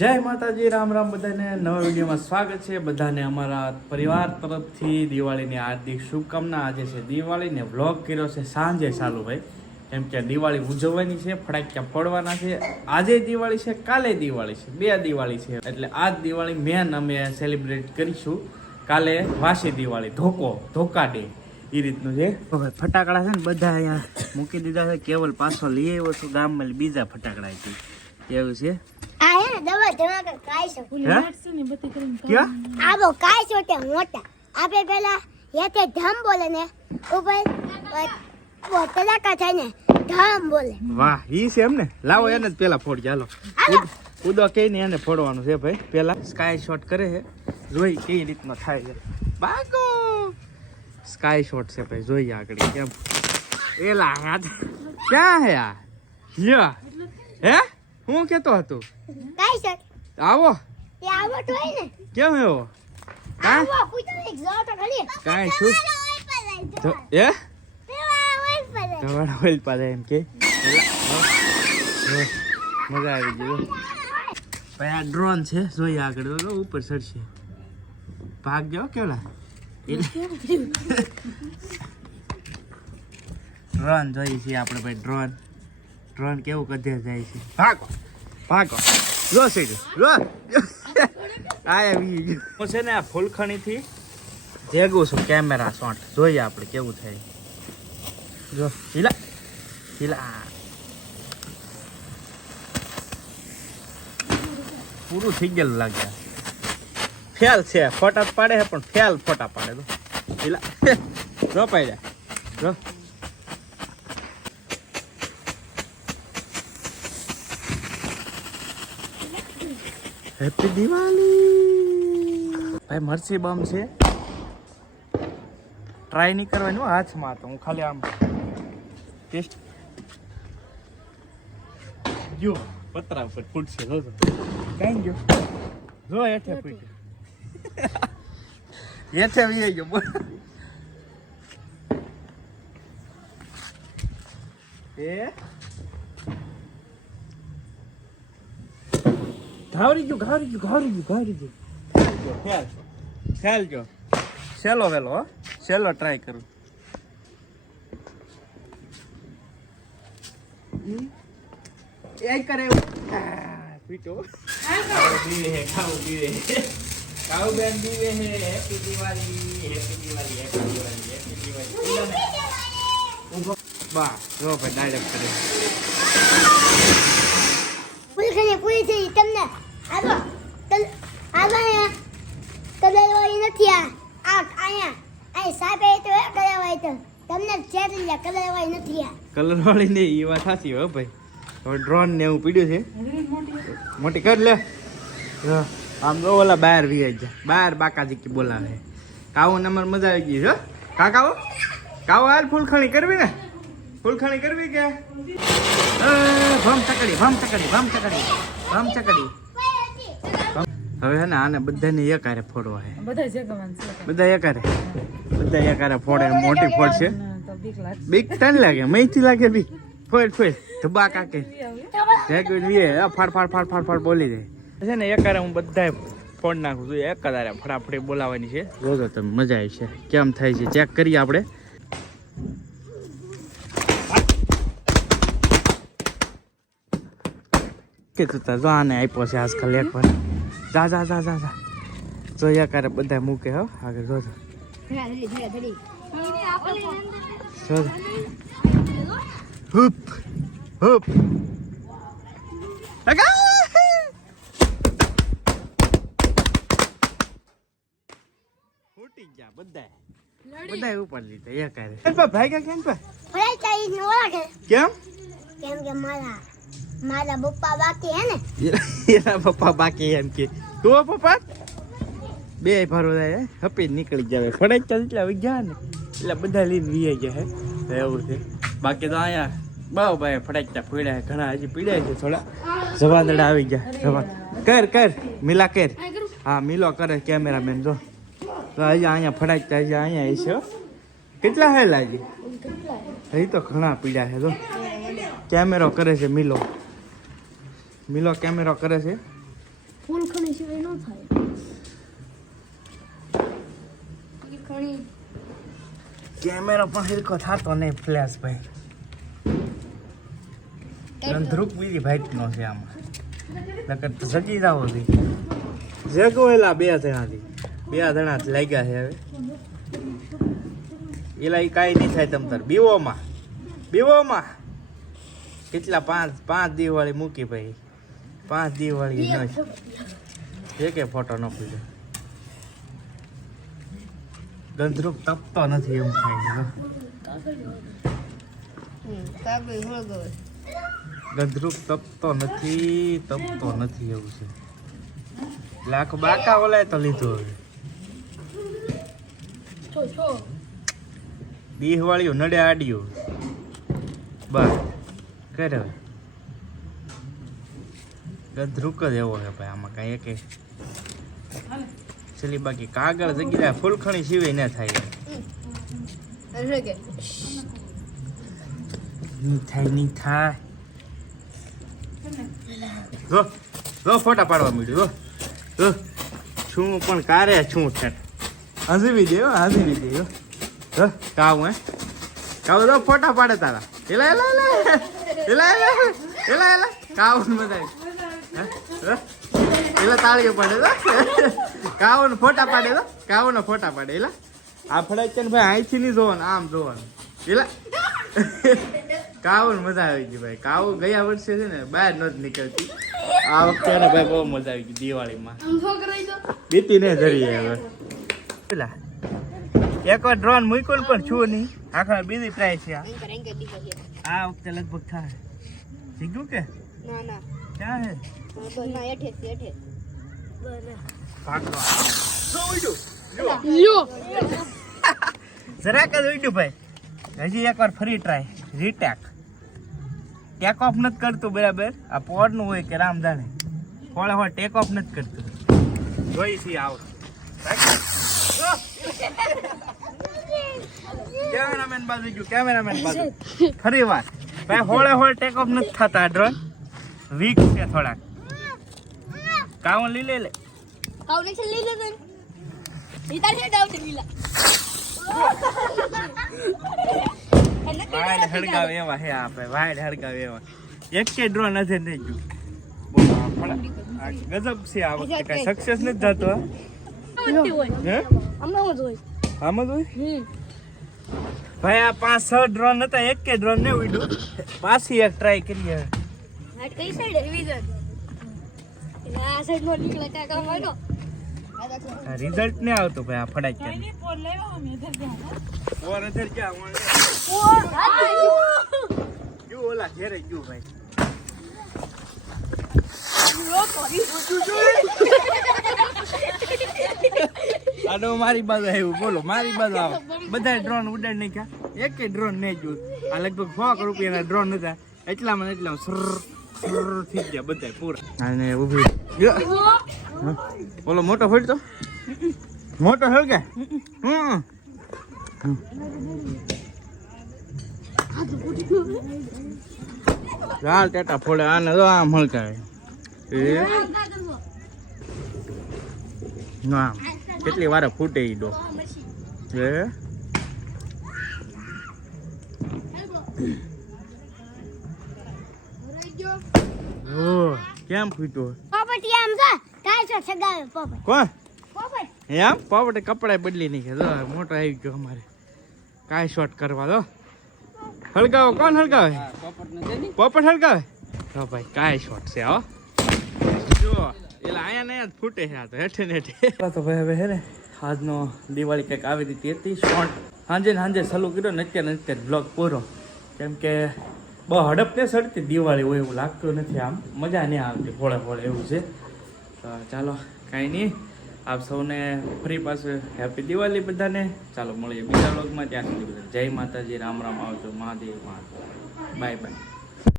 જય માતાજી, રામ રામ. બધાને નવા વિડીયોમાં સ્વાગત છે. બધાને અમારા પરિવાર તરફથી દિવાળીની હાર્દિક શુભકામના. આજે છે દિવાળી ને વ્લોગ કર્યો છે સાંજે ચાલુ ભાઈ, કેમ કે દિવાળી ઉજવવાની છે, ફટાકડા ફોડવાના છે. આજે દિવાળી છે, કાલે દિવાળી છે, બે દિવાળી છે. એટલે આજ દિવાળી મેન અમે સેલિબ્રેટ કરીશું. કાલે વાસી દિવાળી, ધોકા ડે એ રીતનું છે. ફટાકડા છે ને બધા અહીંયા મૂકી દીધા છે. કેવલ પાછો લઈ આવ્યો છું ગામમાં બીજા ફટાકડા કેવું છે. દવા જમા કર કાઈ છે ક્યાં આવો કાઈ છોટે મોટા આપે પેલા યતે ધમ બોલે ને ઉપર બોતલા કા થાય ને ધમ બોલે. વાહ, ઈ છે એમ ને. લાવો એને જ પેલા ફોડ. ચાલો કૂદો કઈ ને એને ફોડવાનું છે ભાઈ. પેલા સ્કાય શોટ કરે છે, જોઈ કઈ રીતનો થાય છે. બાગો સ્કાય શોટ છે ભાઈ, જોઈએ આગળ કેમ. એલા હાથ ક્યાં હે આ લ્યો હે હું કેતો હતો કાઈ છે આવો તે આવો તો હે ને કેમ એવો આવો પૂછો એક જો તો ખાલી કાઈ શું એ તમારા ઓઇલ પાડે એમ કે મજા આવી ગઈ ભાઈ. આ ડ્રોન છે, જોઈએ આગળ ઉપર ચડશે. ભાગ જાઓ કેવલા ડ્રોન જોઈએ છીએ આપણે ભાઈ. ડ્રોન કેવું કધે જાય છે. ભાગો લો સીડ લો આવી હું છે ને આ ફૂલખણીથી જેગું છું કેમેરા શોટ. જોઈએ આપણે કેવું થાય. જો હિલા પૂરું થઈ ગયેલું લાગે. ફેલ છે, ફોટા પાડે છે પણ ફેલ ફોટા પાડે તો હિલા જો પાડ્યા જો. હેપી દિવાળી ભાઈ. મરસી બમ છે, ટ્રાય નહીં કરવાની હાથમાં. તો હું ખાલી આમ ટેસ્ટ જો પતરા ઉપર ફૂટશે. જો કઈ ગયો જો હેઠે ફૂટ્યો હેઠે વી ગયો બોલ. એ ઘાવરી ગયું ફેલ ગયો. સેલો વેલો સેલો ટ્રાય કરું. એ કરે પીટો ખાવ બેન દીવે હે. હેપી દિવાળી બા જો ભાઈ ડાયરેક્ટ કરે. પૂરી થઈ તમને આવો આવા કલરવાળી નથી. આ અહીંયા સાપે તો કલરવાળી તો તમને ચેટલી કલરવાળી નથી. આ કલરવાળી ને એ વાત સાચી હો ભાઈ. હવે ડ્રોન ને એવું પીડ્યું છે, મોટી કર લે. આમ તો ઓલા બહાર વી જાય, બહાર બાકાજી કે બોલાવે. કાવો નંબર મજા આવી ગઈ છે. કાવો હાલ ફૂલખણી કરવી ને, ફૂલખણી કરવી કે ભમ ચકડી. હવે હે ને આને બધાને એકારે ફોડવા હે. બધા એકારે ફોડે. મોટી ફોડ છે. બીક તને લાગે મહીથી લાગે બીક. ફોડ ધબા કાકે ફાડ બોલી દે છે ને. એકારે હું બધા ફોડ નાખું છું. એક કદારે ફટાફટી બોલાવાની છે. જોજો તમે મજા આવી છે કેમ થાય છે ચેક કરીએ આપણે. કે તું જો આને આપ્યો છે આજકાલ એકવાર. જા જો એકારે બધા મૂકે હો આગળ. જોજો હુપ ફૂટી ગયા બધા ઉપર લીધા એકારે. ભાઈ કેમ કે મારા પપ્પા બાકી હે ને. એના પપ્પા બાકી એમ કે તું પપ્પા બે ફરો જાય હપી નીકળી જાય. ફટાકડા જેટલા ગયા ને એટલે બધા લઈને વી ગયા હે એવું છે. બાકી તો અહીંયા બહુ ભાઈ ફટાકડા પીડ્યા ઘણા, હજી પીડ્યા છે થોડા. જવાદડા આવી ગયા. કર મિલા કર. હા મિલો કરે કેમેરામેન. જો હજી અહીંયા ફટાકડા હજી અહીંયા છે. કેટલા હેલા હજી હજી તો ઘણા પીડ્યા છે. જો કેમેરો કરે છે મિલો કેમેરો કરે છે. ફૂલ ખણી સિવાય ન થાય ખણી કેમેરો પણ હિરકો થતો નહીં ફ્લેશ ભાઈ ગંધરૂપ બીજી ભાઈટ નો છે આમાં નકર તો જગી જાવ હતી જગવેલા બે જણાથી બે જણા જ લાગ્યા છે હવે એલા ઈ કાંઈ નહીં થાય તમ તાર બીવોમાં કેટલા પાંચ દિવાળી મૂકી ભાઈ 5 દિવાળી ન કે ફોટો ન પીડે ગંધરૂપ તપતો નથી એવું થાય છે ગંધરૂપ તપતો નથી એવું છે લાખ બાકા ઓલાય તો લીધો હવે દીહ વાળ્યું નડે આડ્યું બસ કરે હવે ગંધરૂક જ એવો છે ભાઈ આમાં કાંઈ એકે ચલી બાકી કાગળ જગ્યા ફૂલખણી સિવાય ન થાય નહીં થાય જો ફોટા પાડવા મળ્યું જો છું પણ કારે છું છે હજી દે કાવ જો ફોટા પાડે તારા એલા કાવ મજા એલા તાળીઓ પાડે તો કાવન ફોટા પાડે તો કાવનો ફોટા પાડે એલા આ ફડાય છે ને ભાઈ અહીંથી નહીં જોવાનું આમ જોવાનું એલા કાવન મજા આવી ગઈ ભાઈ કાવ ગયા વર્ષે છે ને બહાર નથી નીકળતી આ વખતે એને ભાઈ બહુ મજા આવી ગઈ દિવાળીમાં બીતી ને જરીએ હવે પેલા એકવાર ડ્રોન મૂક્યું પણ છું નહીં આખા બીજી પ્રાઇસ છે આ વખતે લગભગ થાય શીખ્યું કે ક્યાં હે જરાક જ ઉડ્યું ભાઈ હજી એકવાર ફરી ટ્રાય ટેક ઓફ નથી કરતું બરાબર આ પોડનું હોય કે રામ જાણે ફોળે હોય ટેક ઓફ નથી કરતું જોઈ સી આવો કેમેરામેન બાજુ ફરી વાર ભાઈ હોળે ટેક ઓફ નથી થતા ડ્રોન વીક છે થોડાક કાવન લે વાઈડ હડગાવે એવા હે આપણે વાઈડ હડગાવે એવા એક કે ડ્રો નથી નહીં ગયું ગજબ છે આ વખતે કઈ સક્સેસ નથી થતો આમાં જ હોય ભાઈ આ 5-6 ડ્રોન હતા એક કે ડ્રોન ને ઉડ્યું પાછી એક ટ્રાય કરીએ કઈ સાઈડ રિવિઝન આ સાઈડ નો નીકળે કાકા મારો રિઝલ્ટ ને આવતો ભાઈ આ ફડાઈ કે ઓર અંદર જા જો ઓલા ઘેરે ગયો ભાઈ આડો મારી બાજુ આવ્યું બોલો મારી બાજુ આવો બધા ડ્રોન ઉડાડ નાખ્યા એક ડ્રોન નહીં જોયું આ લગભગ 100 રૂપિયાના ડ્રોન હતા એટલામાં થઈ ગયા બધા પૂરા અને ઊભી બોલો મોટો ફોડ તો મોટો હળગે લાલ ટેટા ફોડે આને તો આમ હળકાવે ના કેટલી વાર ફૂટે ઈ ડો કેમ ફૂટ્યો પોપટ આમ જા કાચો સગાવે પોપટ કોણ પોપટ એમ પોપટે કપડા બદલી નાખ્યા જો મોટો આવી ગયો અમારે કાંઈ શોટ કરવા દો હળગાવો કોણ હળગાવે પોપટ હળગાવે તો ભાઈ કાંઈ શોટ છે હો જો એટલે અહીંયા ને ફૂટે છે આ તો હેઠે ને હેઠે તો ભાઈ હવે હે ને આજનો દિવાળી કંઈક આવી રીતે હતી શોર્ટ સાંજે ચાલુ કર્યો ને અત્યારે બ્લોગ પૂરો કેમ કે બહુ હડપ ને સડતી દિવાળી હોય એવું લાગતું નથી આમ મજા નહીં આવતી ફોળે એવું છે તો ચાલો કાંઈ નહીં આપ સૌને ફરી પાછું હેપી દિવાળી બધાને ચાલો મળીએ બીજા બ્લોગમાં ત્યાં સુધી બધા જય માતાજી રામ આવજો મહાદેવ બાય